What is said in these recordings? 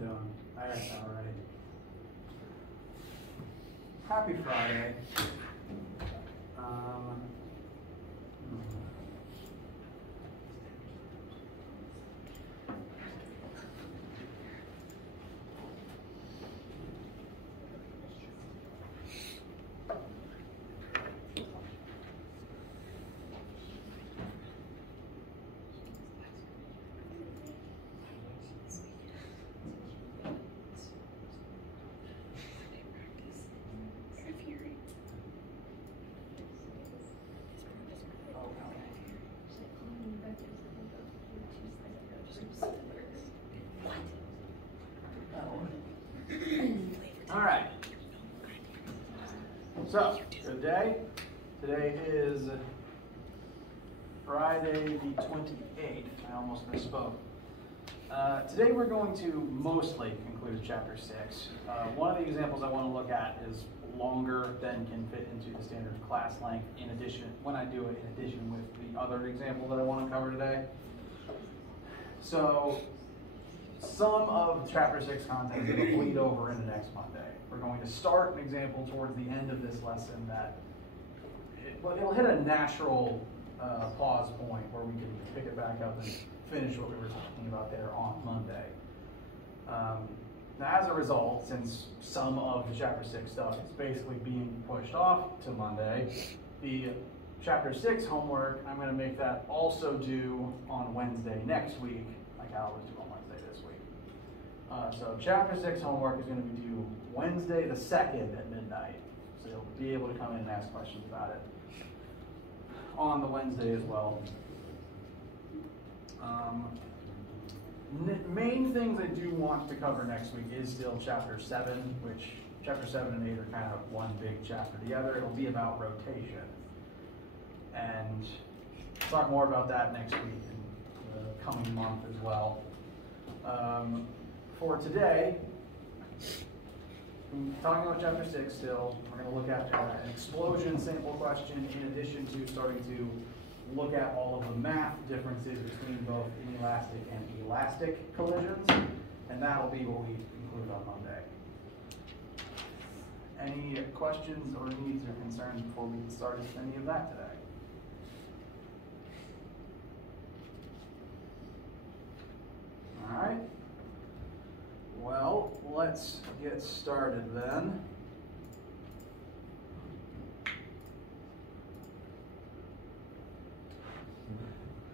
doing? I got that already. Happy Friday. All right. So, good day. Today is Friday the 28th. I almost misspoke. Today we're going to mostly conclude Chapter 6. One of the examples I want to look at is longer than can fit into the standard class length in addition, when I do it in addition with the other example that I want to cover today. So, some of Chapter 6 content is going to bleed over into next Monday. We're going to start an example towards the end of this lesson that it'll hit a natural pause point where we can pick it back up and finish what we were talking about there on Monday. Now, as a result, since some of the Chapter 6 stuff is basically being pushed off to Monday, the Chapter 6 homework, I'm going to make that also due on Wednesday next week, like I always do on Wednesday this week. So Chapter 6 homework is going to be due Wednesday the 2nd at midnight. So you'll be able to come in and ask questions about it on the Wednesday as well. Main things I do want to cover next week is still Chapter 7, which Chapter 7 and 8 are kind of one big chapter together. It'll be about rotation. And talk more about that next week and the coming month as well. For today, talking about Chapter 6 still, we're going to look at an explosion sample question in addition to starting to look at all of the math differences between both inelastic and elastic collisions, and that'll be what we conclude on Monday. Any questions or needs or concerns before we get started with any of that today? All right. Well, let's get started then.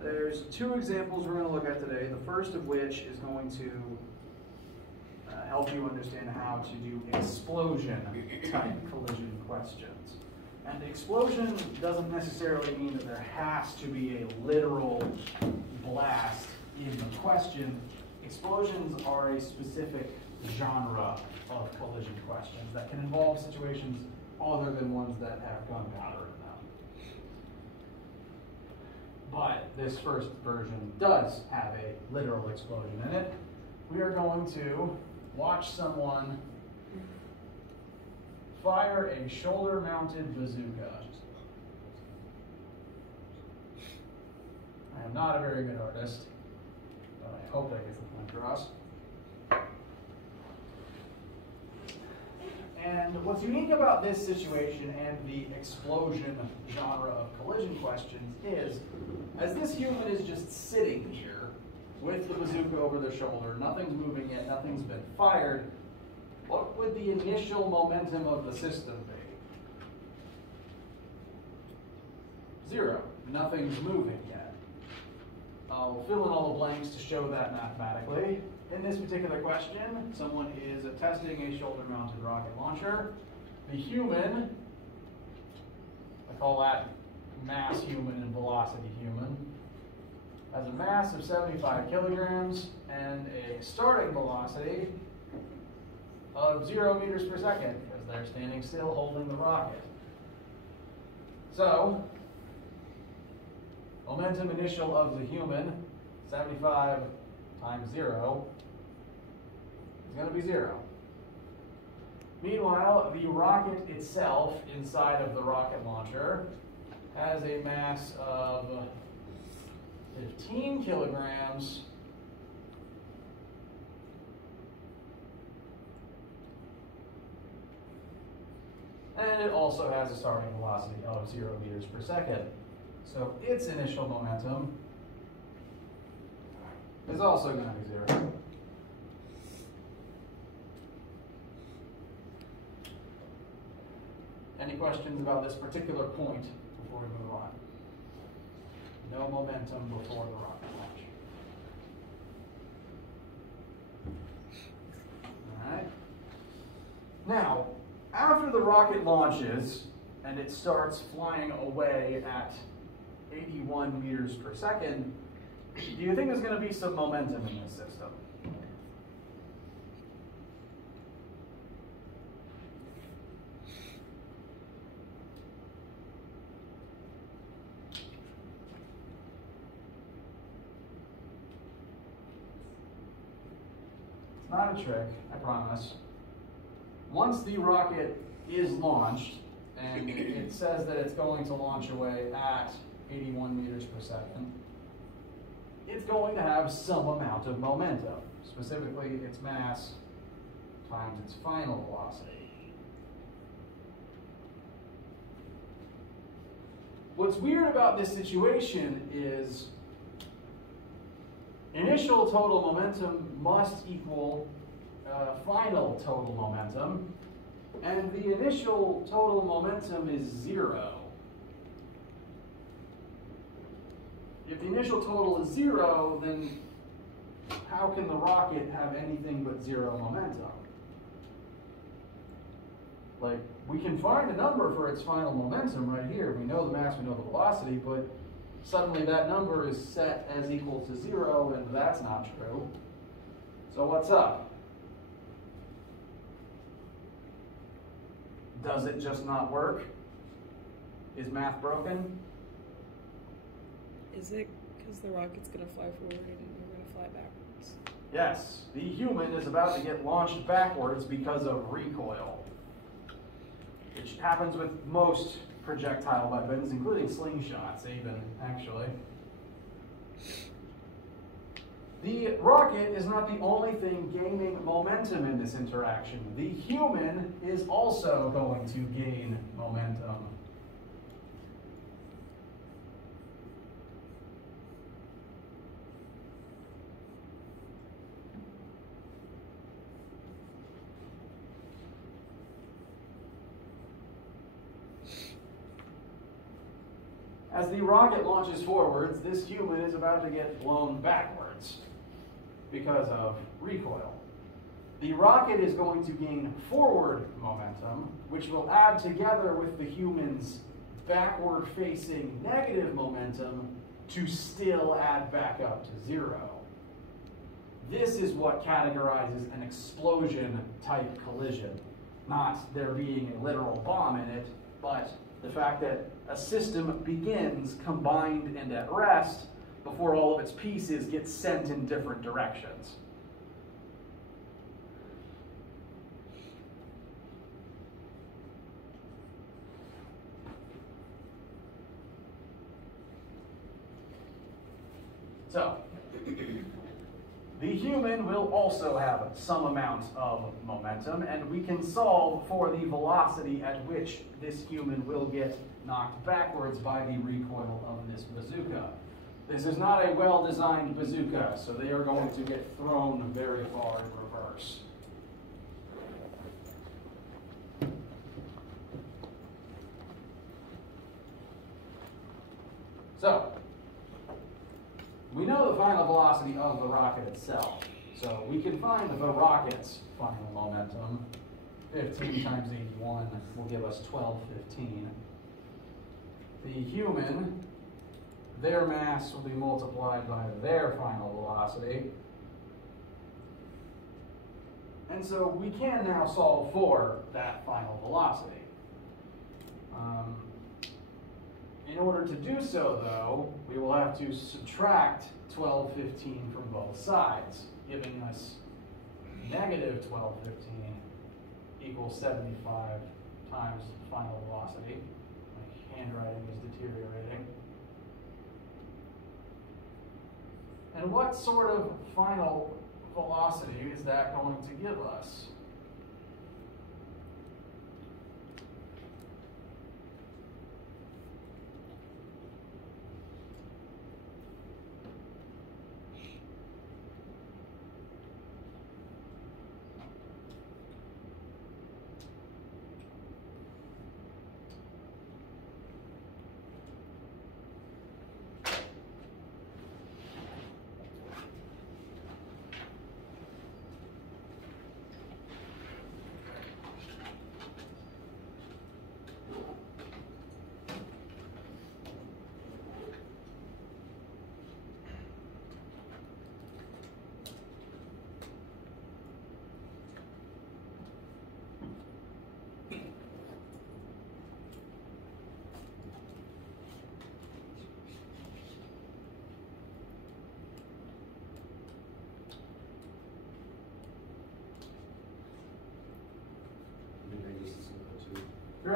There's two examples we're going to look at today, the first of which is going to help you understand how to do explosion-type collision questions. And explosion doesn't necessarily mean that there has to be a literal blast in the question. Explosions are a specific genre of collision questions that can involve situations other than ones that have gunpowder in them. But this first version does have a literal explosion in it. We are going to watch someone fire a shoulder-mounted bazooka. I am not a very good artist, but I hope that gets the point across. And what's unique about this situation and the explosion genre of collision questions is, as this human is just sitting here with the bazooka over their shoulder, nothing's moving yet, nothing's been fired, what would the initial momentum of the system be? 0. Nothing's moving yet. I'll fill in all the blanks to show that mathematically. In this particular question, someone is testing a shoulder-mounted rocket launcher. The human, I call that mass human and velocity human, has a mass of 75 kilograms and a starting velocity of 0 meters per second because they're standing still holding the rocket. So, momentum initial of the human, 75 times 0, is going to be 0. Meanwhile, the rocket itself inside of the rocket launcher has a mass of 15 kilograms it also has a starting velocity of 0 meters per second. So its initial momentum is also going to be 0. Any questions about this particular point before we move on? No momentum before the rocket launch. All right. Now, after the rocket launches and it starts flying away at 81 meters per second, do you think there's going to be some momentum in this system? It's not a trick, I promise. Once the rocket is launched, and it says that it's going to launch away at 81 meters per second, it's going to have some amount of momentum, specifically its mass times its final velocity. What's weird about this situation is initial total momentum must equal final total momentum, and the initial total momentum is 0. If the initial total is 0, then how can the rocket have anything but 0 momentum? Like, we can find a number for its final momentum right here. We know the mass, we know the velocity, but suddenly that number is set as equal to 0, and that's not true. So what's up? Does it just not work? Is math broken? Is it because the rocket's going to fly forward and you're going to fly backwards? Yes, the human is about to get launched backwards because of recoil, which happens with most projectile weapons, including slingshots even, actually. The rocket is not the only thing gaining momentum in this interaction. The human is also going to gain momentum. As the rocket launches forwards, this human is about to get blown backwards because of recoil. The rocket is going to gain forward momentum, which will add together with the human's backward-facing negative momentum to still add back up to 0. This is what categorizes an explosion-type collision. Not there being a literal bomb in it, but the fact that a system begins combined and at rest before all of its pieces get sent in different directions. So, the human will also have some amount of momentum, and we can solve for the velocity at which this human will get knocked backwards by the recoil of this bazooka. This is not a well-designed bazooka, so they are going to get thrown very far in reverse. So, we know the final velocity of the rocket itself. So we can find the rocket's final momentum. 15 times 81 will give us 1215. The human, their mass will be multiplied by their final velocity. And so we can now solve for that final velocity. In order to do so, though, we will have to subtract 1215 from both sides, giving us negative 1215 equals 75 times final velocity. My handwriting is deteriorating. And what sort of final velocity is that going to give us?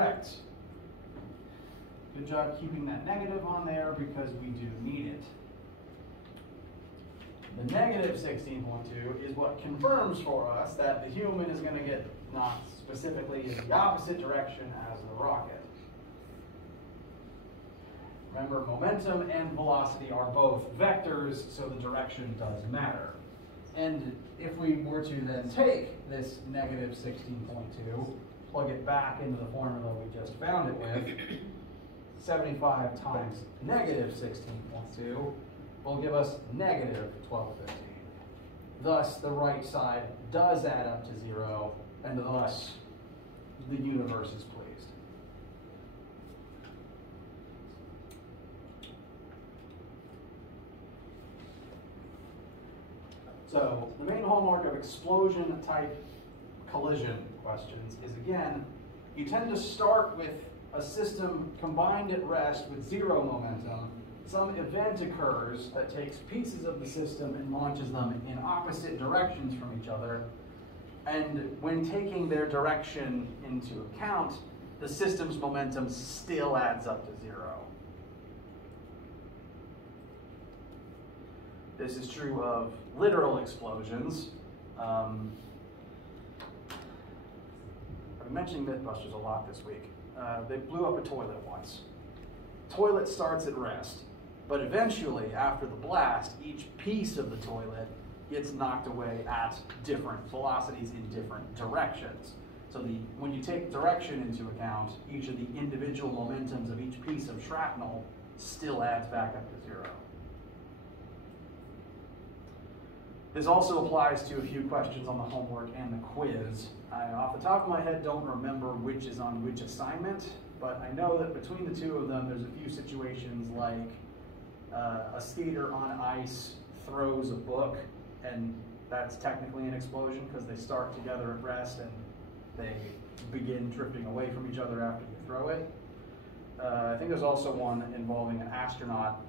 correct. Good job keeping that negative on there because we do need it. The negative 16.2 is what confirms for us that the human is going to get knocked specifically in the opposite direction as the rocket. Remember, momentum and velocity are both vectors, so the direction does matter. And if we were to then take this negative 16.2, plug it back into the formula we just found it with, 75 times negative 16.2 will give us negative 1215. Thus, the right side does add up to 0, and thus the universe is pleased. So, the main hallmark of explosion-type collision questions is, again, you tend to start with a system combined at rest with 0 momentum. Some event occurs that takes pieces of the system and launches them in opposite directions from each other. And when taking their direction into account, the system's momentum still adds up to 0. This is true of literal explosions. I've been mentioning Mythbusters a lot this week. They blew up a toilet once. Toilet starts at rest, but eventually, after the blast, each piece of the toilet gets knocked away at different velocities in different directions. So when you take direction into account, each of the individual momentums of each piece of shrapnel still adds back up to 0. This also applies to a few questions on the homework and the quiz. I, off the top of my head, don't remember which is on which assignment, but I know that between the two of them, there's a few situations like a skater on ice throws a book, and that's technically an explosion because they start together at rest and they begin drifting away from each other after you throw it. I think there's also one involving an astronaut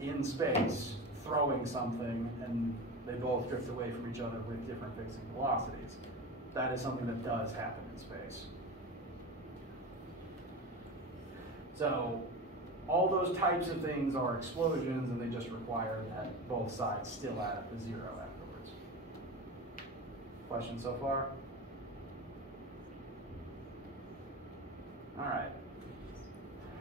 in space throwing something, and they both drift away from each other with different fixing velocities. That is something that does happen in space. So all those types of things are explosions, and they just require that both sides still add up to 0 afterwards. Questions so far? All right.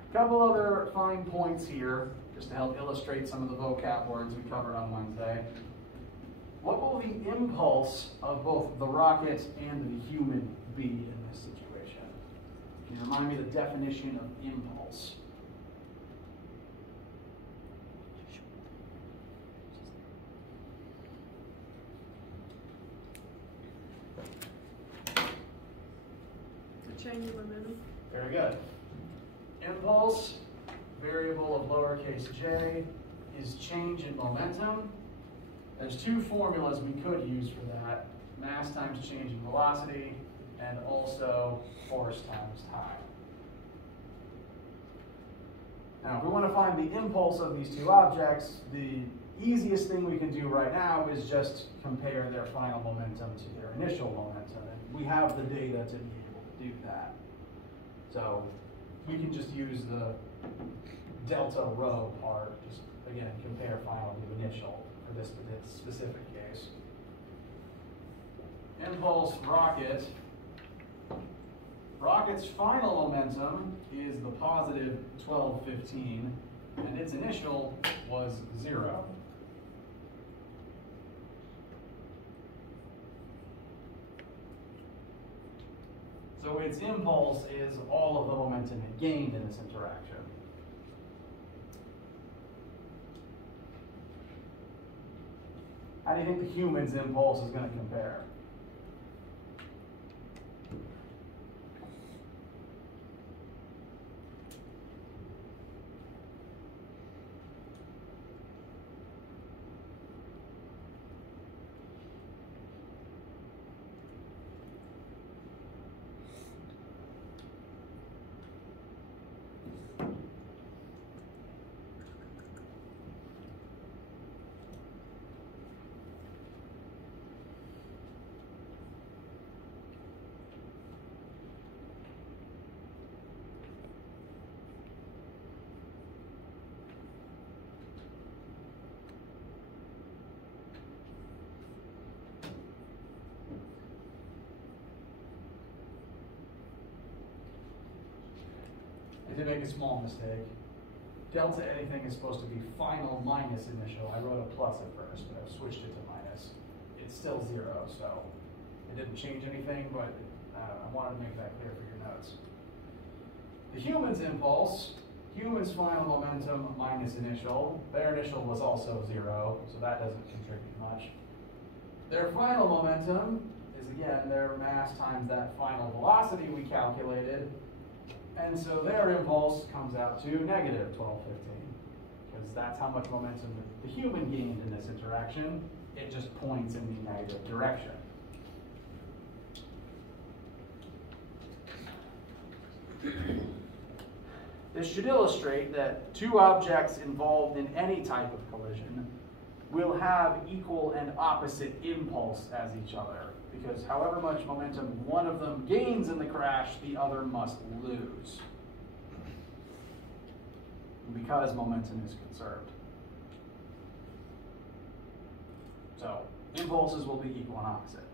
A couple other fine points here, just to help illustrate some of the vocab words we covered on Wednesday. What will the impulse of both the rocket and the human be in this situation? Can you remind me the definition of impulse? The change in momentum. Very good. Impulse, variable of lowercase j, is change in momentum. There's two formulas we could use for that: mass times change in velocity, and also force times time. Now, if we want to find the impulse of these two objects, the easiest thing we can do right now is just compare their final momentum to their initial momentum. And we have the data to be able to do that. So we can just use the delta rho part, just again, compare final to initial for this specific case. Impulse rocket. Rocket's final momentum is the positive 1215, and its initial was 0. So its impulse is all of the momentum it gained in this interaction. How do you think the human's impulse is going to compare? did make a small mistake. Delta anything is supposed to be final minus initial. I wrote a plus at first, but I've switched it to minus. It's still 0, so it didn't change anything, but I wanted to make that clear for your notes. The human's impulse, human's final momentum minus initial. Their initial was also 0, so that doesn't contribute much. Their final momentum is, again, their mass times that final velocity we calculated. And so their impulse comes out to negative 1215, because that's how much momentum the human gained in this interaction. It just points in the negative direction. This should illustrate that two objects involved in any type of collision will have equal and opposite impulse as each other, because however much momentum one of them gains in the crash, the other must lose, because momentum is conserved. So impulses will be equal and opposite.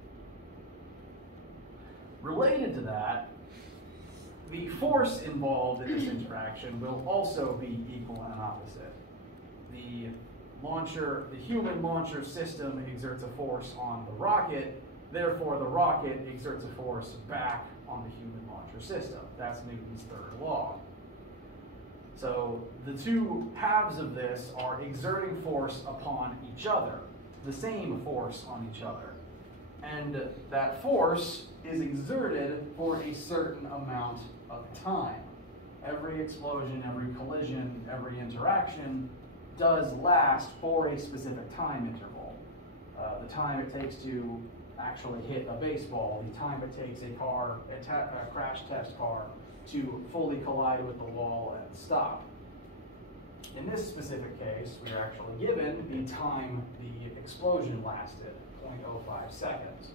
Related to that, the force involved in this interaction will also be equal and opposite. The human launcher system exerts a force on the rocket, therefore the rocket exerts a force back on the human launcher system. That's Newton's third law. So the two halves of this are exerting force upon each other, the same force on each other. And that force is exerted for a certain amount of time. Every explosion, every collision, every interaction does last for a specific time interval. The time it takes to actually hit a baseball, the time it takes a crash test car to fully collide with the wall and stop. In this specific case, we are actually given the time the explosion lasted, 0.05 seconds.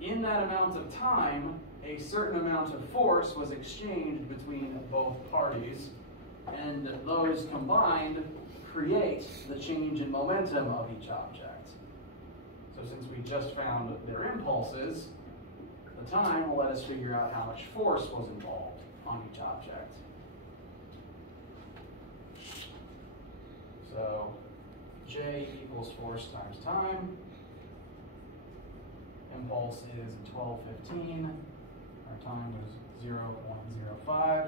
In that amount of time, a certain amount of force was exchanged between both parties, and those combined create the change in momentum of each object. So since we just found their impulses, the time will let us figure out how much force was involved on each object. So J equals force times time. Impulse is 1215. Our time was 0.05.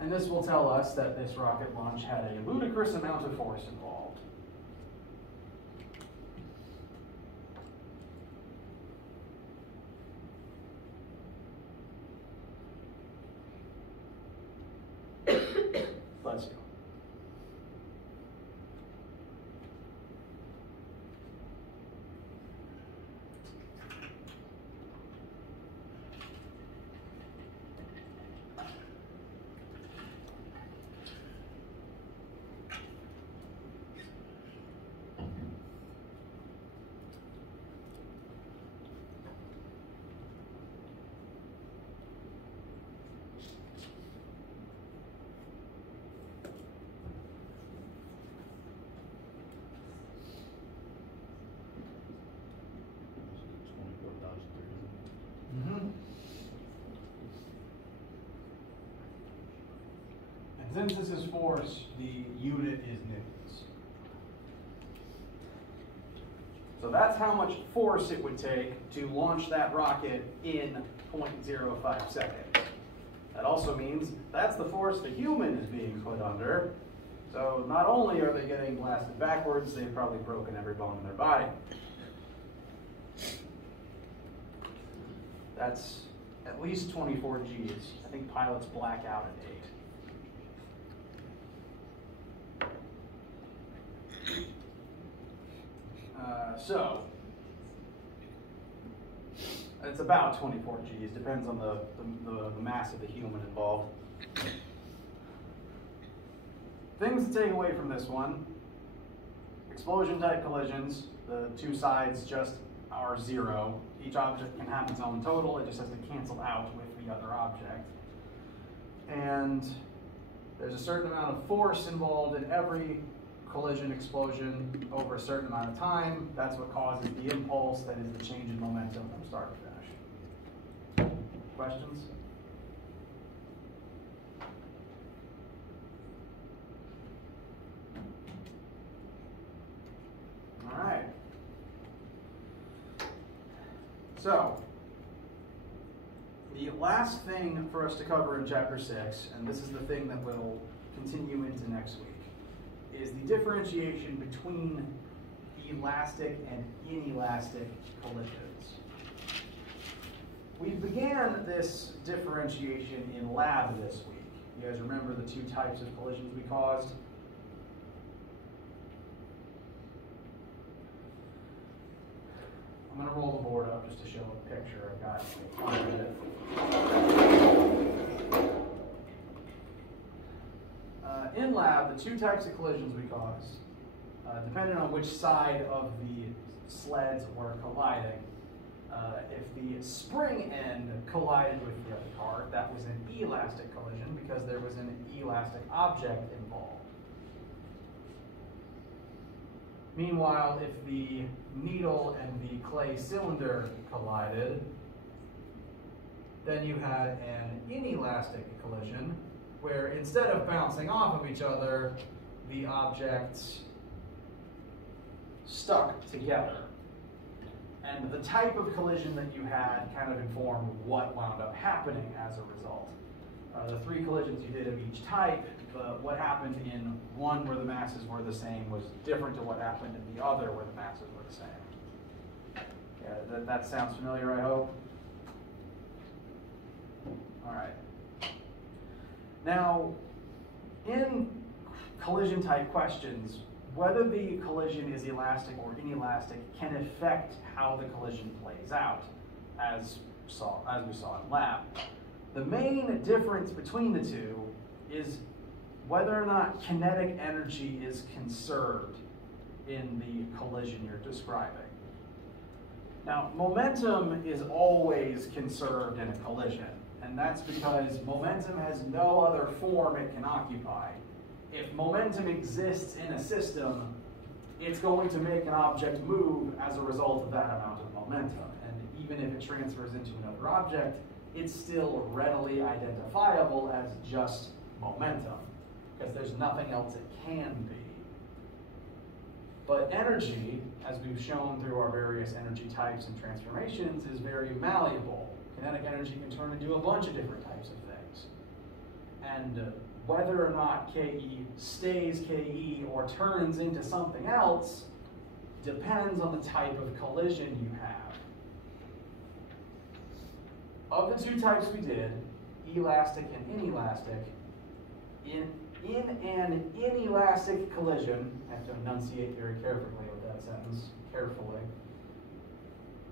And this will tell us that this rocket launch had a ludicrous amount of force involved. Bless you. And since this is force, the unit is newtons. So that's how much force it would take to launch that rocket in 0.05 seconds. That also means that's the force the human is being put under. So not only are they getting blasted backwards, they've probably broken every bone in their body. That's at least 24 Gs. I think pilots black out at 8. So it's about 24 Gs, depends on the mass of the human involved. Things to take away from this one: explosion type collisions, the two sides just are 0. Each object can have its own total, it just has to cancel out with the other object. And there's a certain amount of force involved in every collision explosion over a certain amount of time. That's what causes the impulse, that is the change in momentum from start to finish. Questions? All right. So, the last thing for us to cover in Chapter 6, and this is the thing that we'll continue into next week, is the differentiation between elastic and inelastic collisions. We began this differentiation in lab this week. You guys remember the two types of collisions we caused? I'm going to roll the board up just to show a picture I've got behind it. In lab, the two types of collisions we caused, depending on which side of the sleds were colliding. If the spring end collided with the other car, that was an elastic collision because there was an elastic object involved. Meanwhile, if the needle and the clay cylinder collided, then you had an inelastic collision where instead of bouncing off of each other, the objects stuck together. And the type of collision that you had kind of informed what wound up happening as a result. The three collisions you did of each type, what happened in one where the masses were the same was different to what happened in the other where the masses were the same. Yeah, that sounds familiar, I hope. All right. Now, in collision type questions, whether the collision is elastic or inelastic can affect how the collision plays out, as we saw in lab. The main difference between the two is whether or not kinetic energy is conserved in the collision you're describing. Now, momentum is always conserved in a collision, and that's because momentum has no other form it can occupy. If momentum exists in a system, it's going to make an object move as a result of that amount of momentum. And even if it transfers into another object, it's still readily identifiable as just momentum, because there's nothing else it can be. But energy, as we've shown through our various energy types and transformations, is very malleable. Kinetic energy can turn into a bunch of different types of things. And whether or not KE stays KE or turns into something else depends on the type of collision you have. Of the two types we did, elastic and inelastic, in an inelastic collision, I have to enunciate very carefully with that sentence, carefully,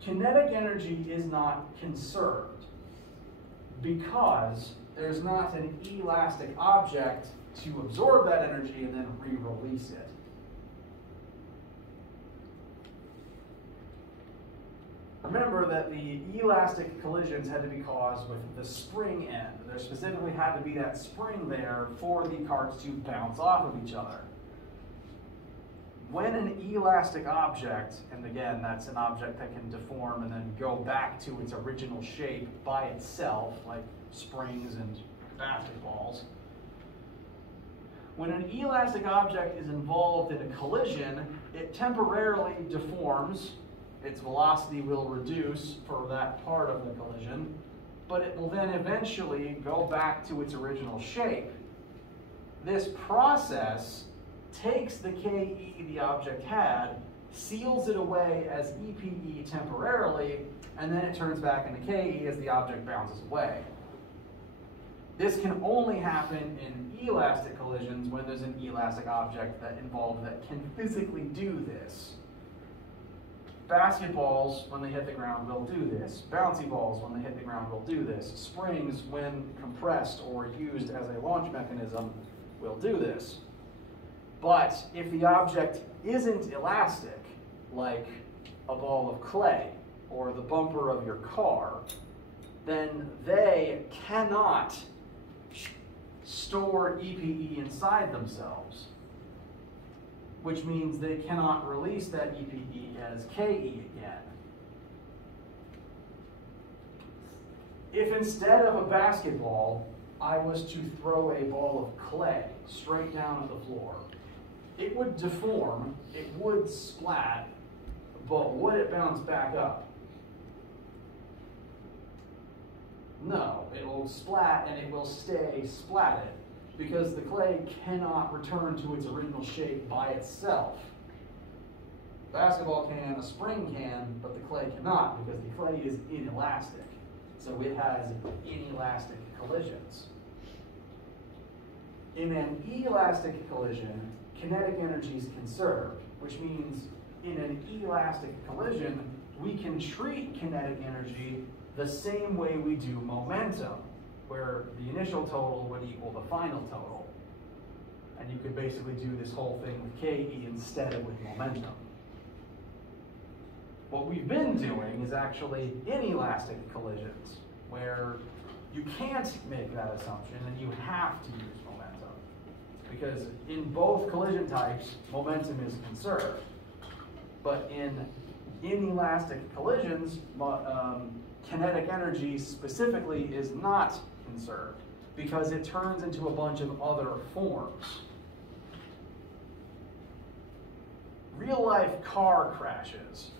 kinetic energy is not conserved because there's not an elastic object to absorb that energy and then re-release it. Remember that the elastic collisions had to be caused with the spring end. There specifically had to be that spring there for the carts to bounce off of each other. When an elastic object, and again, that's an object that can deform and then go back to its original shape by itself, like springs and basketballs. When an elastic object is involved in a collision, it temporarily deforms. Its velocity will reduce for that part of the collision, but it will then eventually go back to its original shape. This process takes the KE the object had, seals it away as EPE temporarily, and then it turns back into KE as the object bounces away. This can only happen in elastic collisions when there's an elastic object involved that can physically do this. Basketballs, when they hit the ground, will do this. Bouncy balls, when they hit the ground, will do this. Springs, when compressed or used as a launch mechanism, will do this. But if the object isn't elastic, like a ball of clay or the bumper of your car, then they cannot store EPE inside themselves, which means they cannot release that EPE as KE again. If instead of a basketball, I was to throw a ball of clay straight down at the floor, it would deform, it would splat, but would it bounce back up? No, it will splat and it will stay splatted because the clay cannot return to its original shape by itself. Basketball can, a spring can, but the clay cannot because the clay is inelastic. So it has inelastic collisions. In an elastic collision, kinetic energy is conserved, which means in an elastic collision, we can treat kinetic energy the same way we do momentum, where the initial total would equal the final total. And you could basically do this whole thing with KE instead of with momentum. What we've been doing is actually inelastic collisions, where you can't make that assumption and you have to use momentum. Because in both collision types, momentum is conserved. But in inelastic collisions, kinetic energy specifically is not conserved because it turns into a bunch of other forms. Real-life car crashes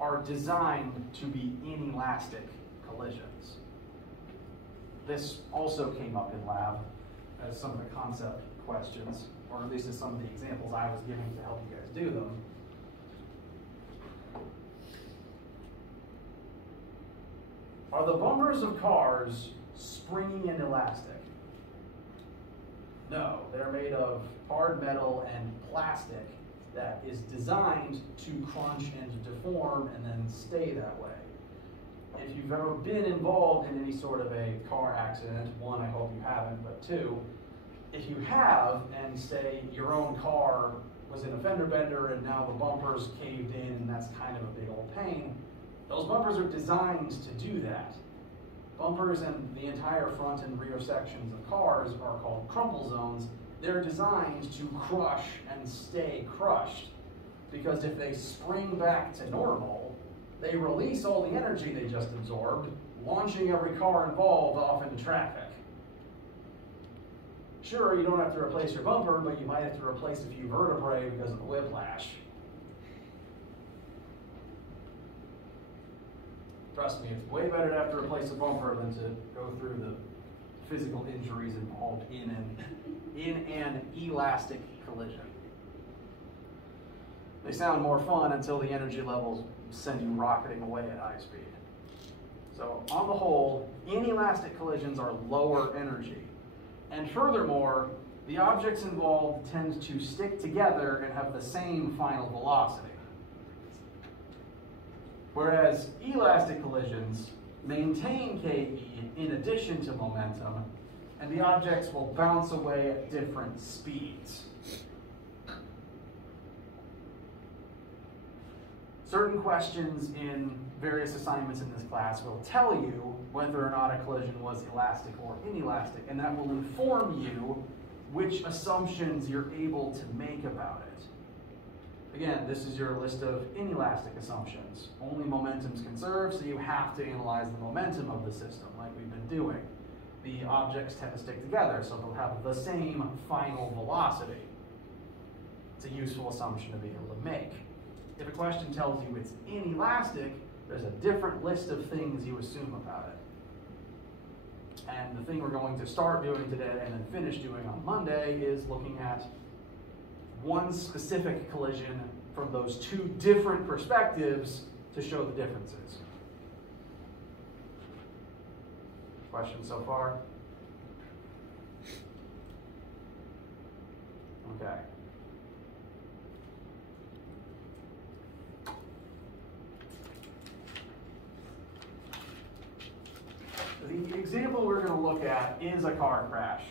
are designed to be inelastic collisions. This also came up in lab as some of the concept questions, or at least as some of the examples I was giving to help you guys do them. Are the bumpers of cars springy and elastic? No, they're made of hard metal and plastic that is designed to crunch and deform and then stay that way. If you've ever been involved in any sort of a car accident, one, I hope you haven't, but two, if you have, and say your own car was in a fender bender and now the bumpers caved in and that's kind of a big old pain, those bumpers are designed to do that. Bumpers and the entire front and rear sections of cars are called crumple zones. They're designed to crush and stay crushed, because if they spring back to normal, they release all the energy they just absorbed, launching every car involved off into traffic. Sure, you don't have to replace your bumper, but you might have to replace a few vertebrae because of the whiplash. Trust me, it's way better to have to replace a bumper than to go through the physical injuries involved in an elastic collision. They sound more fun until the energy levels send you rocketing away at high speed. So on the whole, inelastic collisions are lower energy. And furthermore, the objects involved tend to stick together and have the same final velocity. Whereas elastic collisions maintain KE in addition to momentum, and the objects will bounce away at different speeds. Certain questions in various assignments in this class will tell you whether or not a collision was elastic or inelastic, and that will inform you which assumptions you're able to make about it. Again, this is your list of inelastic assumptions. Only momentum's conserved, so you have to analyze the momentum of the system, like we've been doing. The objects tend to stick together, so they'll have the same final velocity. It's a useful assumption to be able to make. If a question tells you it's inelastic, there's a different list of things you assume about it. And the thing we're going to start doing today and then finish doing on Monday is looking at one specific collision from those two different perspectives to show the differences. Questions so far? Okay. The example we're going to look at is a car crash,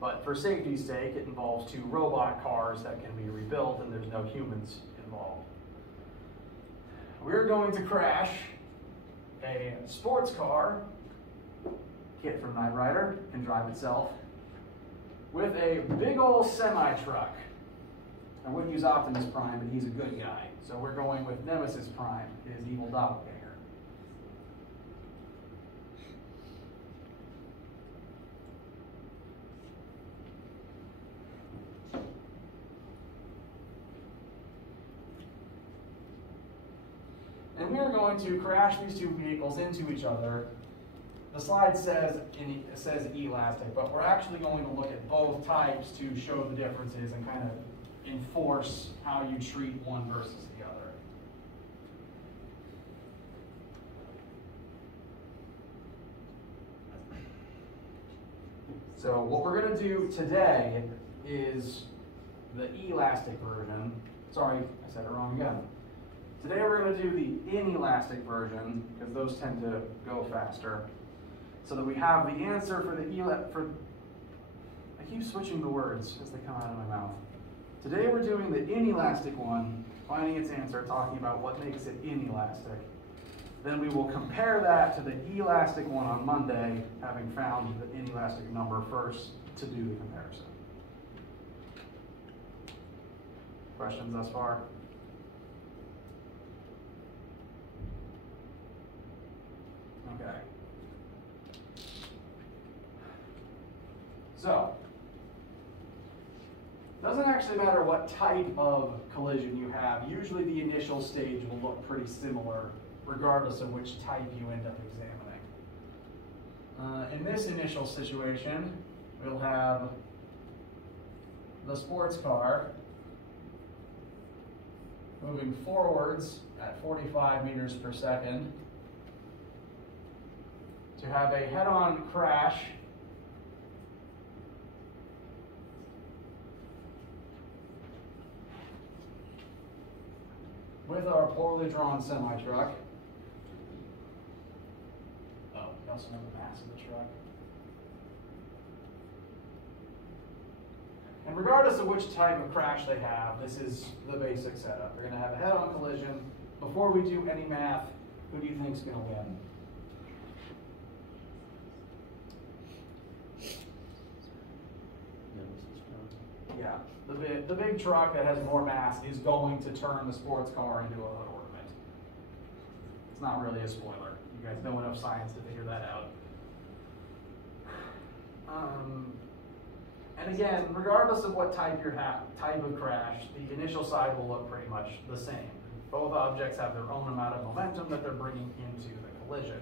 but for safety's sake, it involves two robot cars that can be rebuilt and there's no humans involved. We're going to crash a sports car, Kit from Knight Rider, can drive itself, with a big old semi-truck. I wouldn't use Optimus Prime, but he's a good guy, so we're going with Nemesis Prime, his evil doppelganger. and we are going to crash these two vehicles into each other. The slide says elastic, but we're actually going to look at both types to show the differences and kind of enforce how you treat one versus the other. So what we're going to do today is the elastic version. Sorry, I said it wrong again. Today we're going to do the inelastic version because those tend to go faster. So that we have the answer for the I keep switching the words as they come out of my mouth. Today we're doing the inelastic one, finding its answer, talking about what makes it inelastic. Then we will compare that to the elastic one on Monday, having found the inelastic number first to do the comparison. Questions thus far? Okay. So, doesn't actually matter what type of collision you have. Usually the initial stage will look pretty similar regardless of which type you end up examining. In this initial situation, we'll have the sports car moving forwards at 45 meters per second to have a head-on crash with our poorly drawn semi-truck. Oh, we also know the mass of the truck. And regardless of which type of crash they have, this is the basic setup. They're going to have a head-on collision. Before we do any math, who do you think is going to win? Yeah, the big truck that has more mass is going to turn the sports car into a hood ornament. It's not really a spoiler. You guys know enough science to figure that out. And again, regardless of what type of crash, the initial side will look pretty much the same. Both objects have their own amount of momentum that they're bringing into the collision.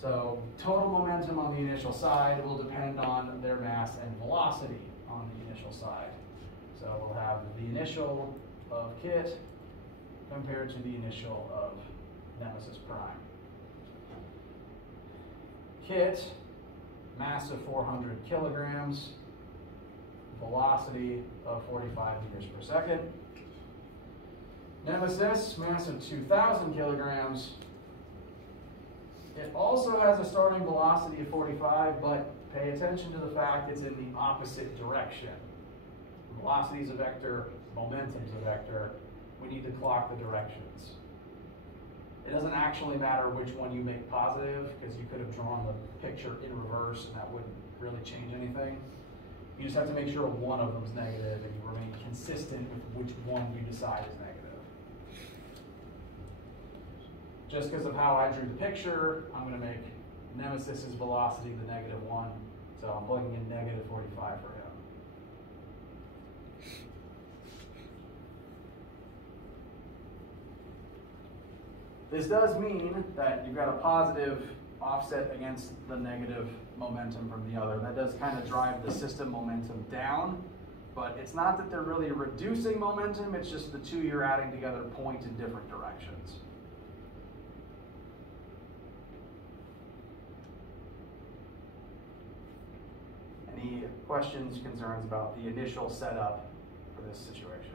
So total momentum on the initial side will depend on their mass and velocity on the initial side. So we'll have the initial of Kit compared to the initial of Nemesis Prime. Kit, mass of 400 kilograms, velocity of 45 meters per second. Nemesis, mass of 2,000 kilograms. It also has a starting velocity of 45, but pay attention to the fact it's in the opposite direction. Velocity is a vector, momentum is a vector. We need to clock the directions. It doesn't actually matter which one you make positive, because you could have drawn the picture in reverse and that wouldn't really change anything. You just have to make sure one of them is negative and you remain consistent with which one you decide is negative. Just because of how I drew the picture, I'm going to make Nemesis's velocity the -1, so I'm plugging in -45 for him. This does mean that you've got a positive offset against the negative momentum from the other. That does kind of drive the system momentum down, but it's not that they're really reducing momentum, it's just the two you're adding together point in different directions. Any questions, concerns about the initial setup for this situation?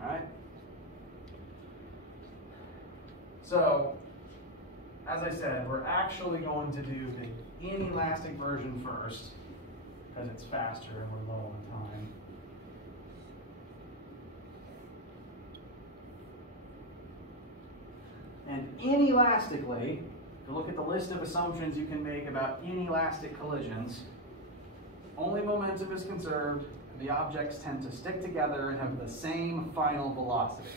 All right. So, as I said, we're actually going to do the inelastic version first, because it's faster and we're low on time. And inelastically, if you look at the list of assumptions you can make about inelastic collisions, only momentum is conserved, and the objects tend to stick together and have the same final velocity.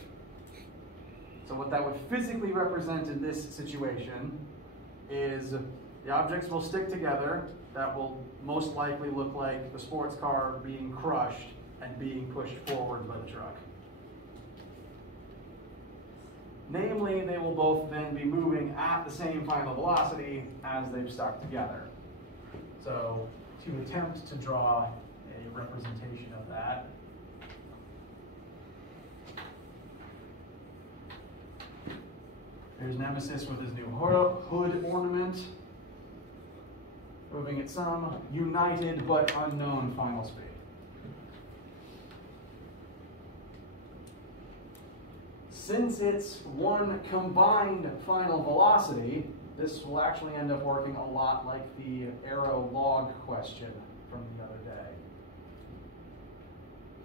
So what that would physically represent in this situation is the objects will stick together. That will most likely look like the sports car being crushed, and being pushed forward by the truck. Namely, they will both then be moving at the same final velocity as they've stuck together. So to attempt to draw a representation of that, here's Nemesis with his new hood ornament, moving at some united but unknown final speed. Since it's one combined final velocity, this will actually end up working a lot like the arrow log question from the other day.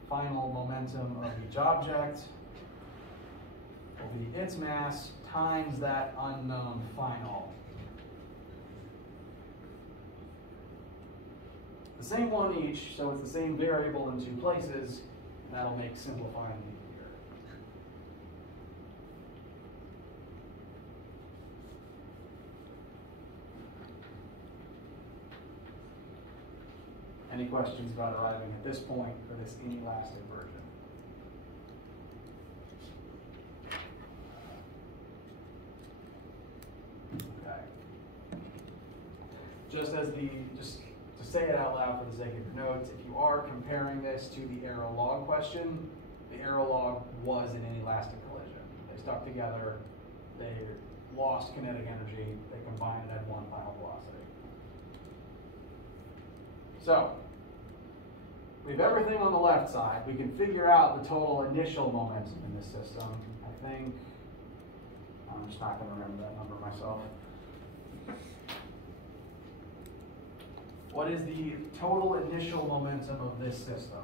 Final momentum of each object will be its mass times that unknown final. The same one each, so it's the same variable in two places, and that'll make simplifying easier. Any questions about arriving at this point for this inelastic version? Okay. Just to say it out loud for the sake of your notes, if you are comparing this to the arrow log question, the arrow log was an inelastic collision. They stuck together, they lost kinetic energy, they combined and had one final velocity. So, we have everything on the left side. We can figure out the total initial momentum in this system. I think, I'm just not going to remember that number myself. What is the total initial momentum of this system?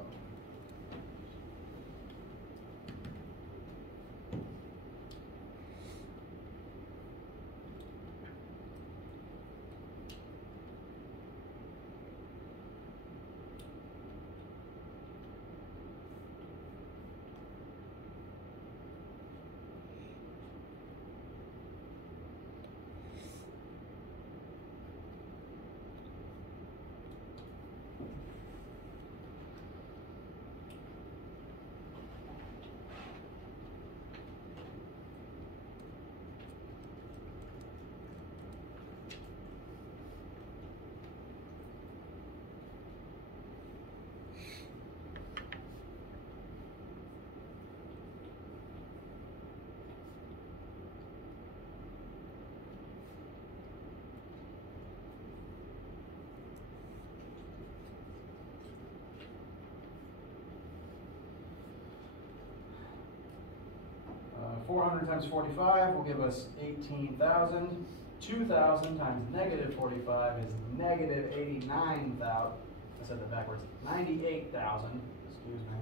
Uh, 400 times 45 will give us 18,000. 2,000 times negative 45 is negative 89,000. I said that backwards. 98,000. Excuse me.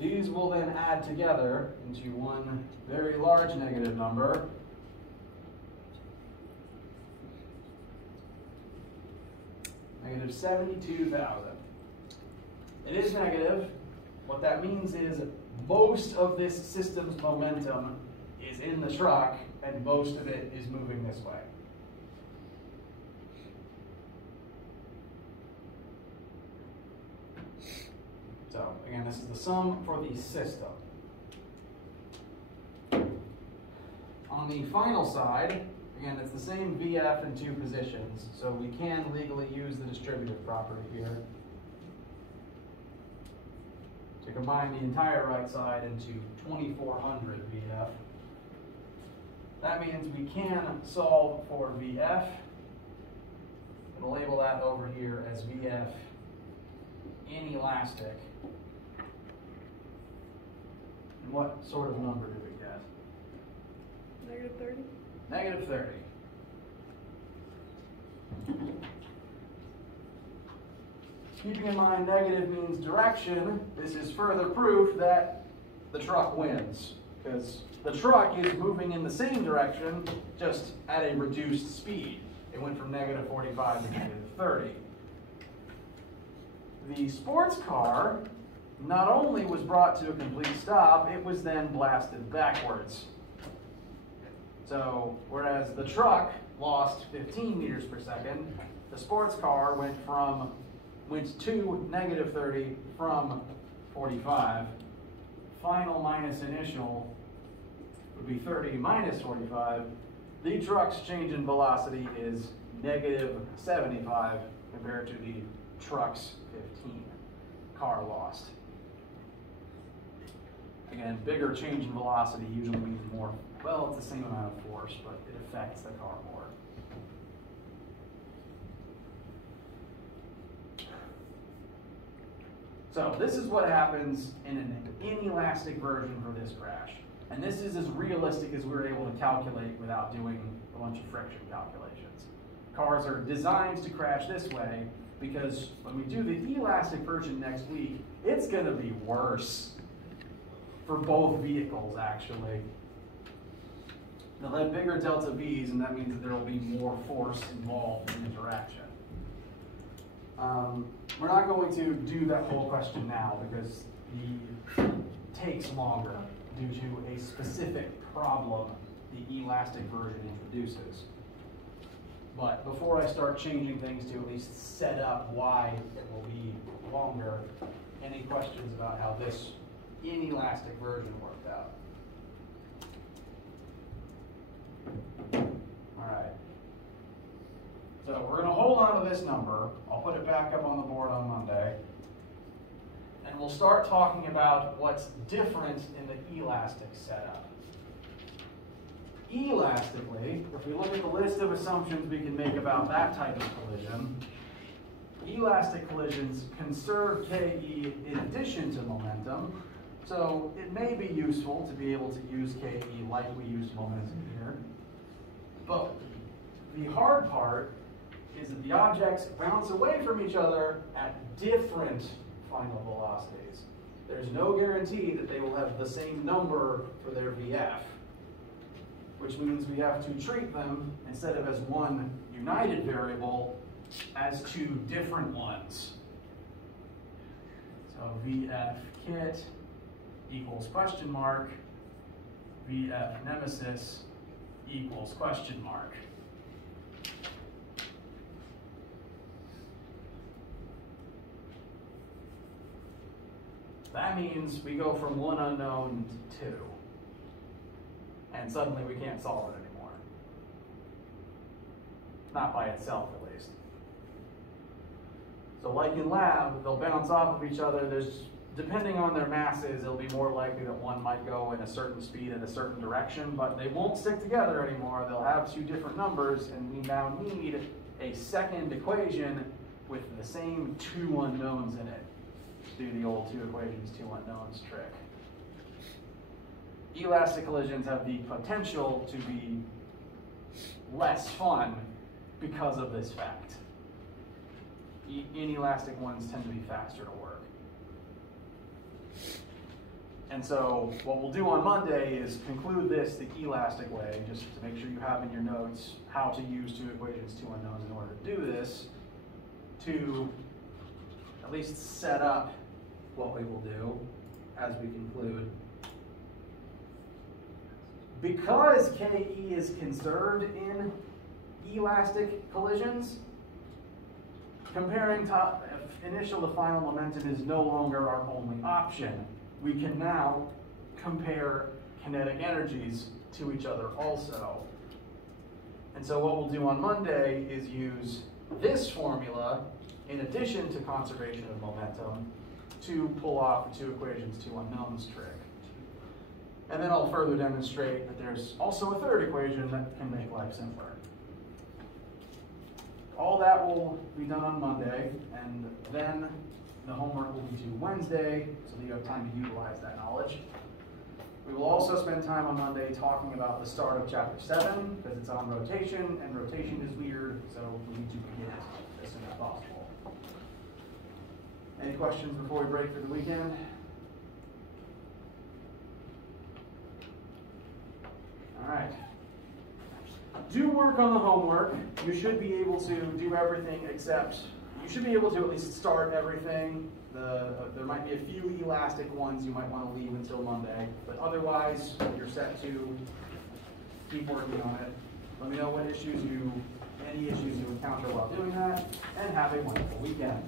These will then add together into one very large negative number. Negative 72,000. It is negative. What that means is most of this system's momentum is in the truck, and most of it is moving this way. So, again, this is the sum for the system. On the final side, again, it's the same VF in two positions, so we can legally use the distributive property here to combine the entire right side into 2400 VF. That means we can solve for VF. We'll label that over here as VF inelastic. And what sort of number do we get? Negative 30. Negative 30. Keeping in mind negative means direction, this is further proof that the truck wins, because the truck is moving in the same direction, just at a reduced speed. It went from negative 45 to negative 30. The sports car not only was brought to a complete stop, it was then blasted backwards. So, whereas the truck lost 15 meters per second, the sports car went from went to negative 30 from 45. Final minus initial would be 30 minus 45. The truck's change in velocity is negative 75 compared to the truck's 15. Car lost. Again, bigger change in velocity usually means more, well, it's the same amount of force, but it affects the car more. So this is what happens in an inelastic version for this crash. And this is as realistic as we're able to calculate without doing a bunch of friction calculations. Cars are designed to crash this way because when we do the elastic version next week, it's going to be worse for both vehicles, actually. They'll have bigger delta V's, and that means that there will be more force involved in interaction. We're not going to do that whole question now because it takes longer due to a specific problem the elastic version introduces. But before I start changing things to at least set up why it will be longer, any questions about how this inelastic version worked out? All right. So we're going to hold on to this number. I'll put it back up on the board on Monday. And we'll start talking about what's different in the elastic setup. Elastically, if we look at the list of assumptions we can make about that type of collision, elastic collisions conserve KE in addition to momentum. So it may be useful to be able to use KE like we used momentum here. But the hard part is that the objects bounce away from each other at different final velocities. There's no guarantee that they will have the same number for their VF, which means we have to treat them, instead of as one united variable, as two different ones. So VF kit equals question mark, VF nemesis equals question mark. That means we go from one unknown to two. And suddenly we can't solve it anymore. Not by itself, at least. So like in lab, they'll bounce off of each other. Depending on their masses, it'll be more likely that one might go in a certain speed in a certain direction, but they won't stick together anymore. They'll have two different numbers, and we now need a second equation with the same two unknowns in it. Do the old two equations, two unknowns trick. Elastic collisions have the potential to be less fun because of this fact. Inelastic ones tend to be faster to work. And so what we'll do on Monday is conclude this the elastic way, just to make sure you have in your notes how to use two equations, two unknowns in order to do this, to at least set up what we will do as we conclude. Because KE is conserved in elastic collisions, comparing initial to final momentum is no longer our only option. We can now compare kinetic energies to each other also. And so what we'll do on Monday is use this formula in addition to conservation of momentum to pull off the two equations, two unknowns trick. And then I'll further demonstrate that there's also a third equation that can make life simpler. All that will be done on Monday, and then the homework will be due Wednesday, so that you have time to utilize that knowledge. We will also spend time on Monday talking about the start of Chapter 7, because it's on rotation, and rotation is weird, so we need to begin it as soon as possible. Any questions before we break for the weekend? All right. Do work on the homework. You should be able to do everything except, you should be able to at least start everything. There might be a few elastic ones you might want to leave until Monday, but otherwise you're set to keep working on it. Let me know what any issues you encounter while doing that, and have a wonderful weekend.